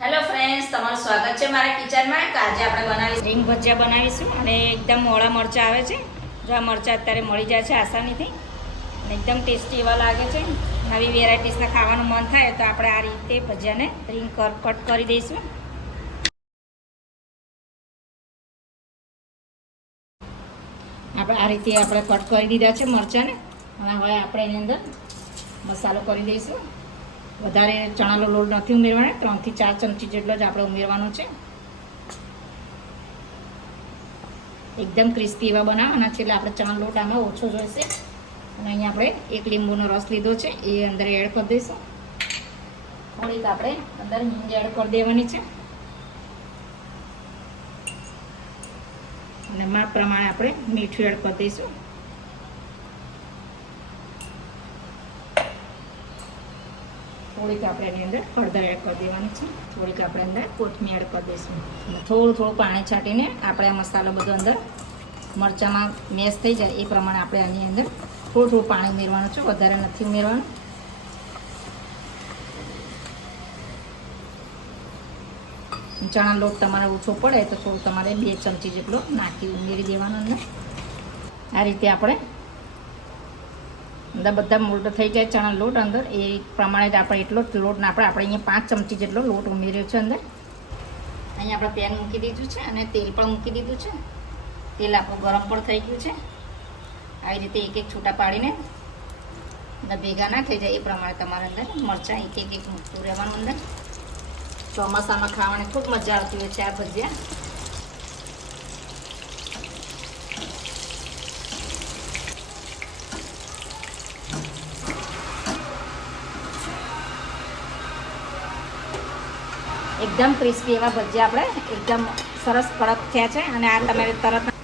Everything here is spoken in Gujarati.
હેલો ફ્રેન્ડ્સ તમારું સ્વાગત છે મારા કિચનમાં. તો આજે આપણે બનાવીશું રીંગ ભજીયા બનાવીશું અને એકદમ મોળા મરચાં આવે છે. જો આ મરચાં અત્યારે મળી જાય છે આસાનીથી. અને એકદમ ટેસ્ટી એવા લાગે છે. નવી વેરાયટીસના ખાવાનું મન થાય તો આપણે આ રીતે ભજીયાને રીંગ કટ કરી દઈશું. આપણે આ રીતે આપણે કટ કરી દીધા છે મરચાંને. અને હવે આપણે એની અંદર મસાલો કરી દઈશું. વધારે ચણાનો લોટ નથી ઉમેરવાનો, ત્રણથી ચાર ચમચી જેટલો જ આપણે ઉમેરવાનો છે. એકદમ ક્રિસ્પી એવા બનાવવાના છે એટલે આપણે ચણાનો લોટ આમાં ઓછો જોઈશે. અને અહીંયા આપણે એક લીંબુનો રસ લીધો છે, એ અંદર એડ કરી દઈશું. થોડીક આપણે અંદર હિંગ એડ કરી દેવાની છે. અને માપ પ્રમાણે આપણે મીઠું એડ કરી દઈશું. થોડીક આપણે એની અંદર હળદર એડ કરી દેવાની છે. થોડીક આપણે અંદર કોથમીર એડ કરી દઈશું. થોડું થોડું પાણી છાંટીને આપણે આ મસાલો બધો અંદર મરચાંમાં મેશ થઈ જાય એ પ્રમાણે આપણે આની અંદર થોડું થોડું પાણી ઉમેરવાનું છે. વધારે નથી ઉમેરવાનું. ચણા લોટ તમારે ઓછો પડે તો થોડું તમારે બે ચમચી જેટલો નાખી ઉમેરી દેવાનો અંદર. આ રીતે આપણે અંદર બધા મોલ્ડ થઈ જાય ચણા લોટ અંદર. એ પ્રમાણે જ આપણે એટલો જ લોટ આપણે આપણે અહીંયા પાંચ ચમચી જેટલો લોટ ઉમેર્યો છે અંદર. અહીંયા આપણે પેન મૂકી દીધું છે અને તેલ પણ મૂકી દીધું છે. તેલ આપણું ગરમ પણ થઈ ગયું છે. આવી રીતે એક એક છૂટા પાડીને ભેગા ના થઈ જાય એ પ્રમાણે તમારે અંદર મરચાં એક એક એક મૂકતું રહેવાનું અંદર. ચોમાસામાં ખાવાની ખૂબ મજા આવતી હોય છે આ ભજીયા. એકદમ ક્રિસ્પી એવા ભજીયા આપણે એકદમ સરસ કડક થયા છે અને આ તમે તરત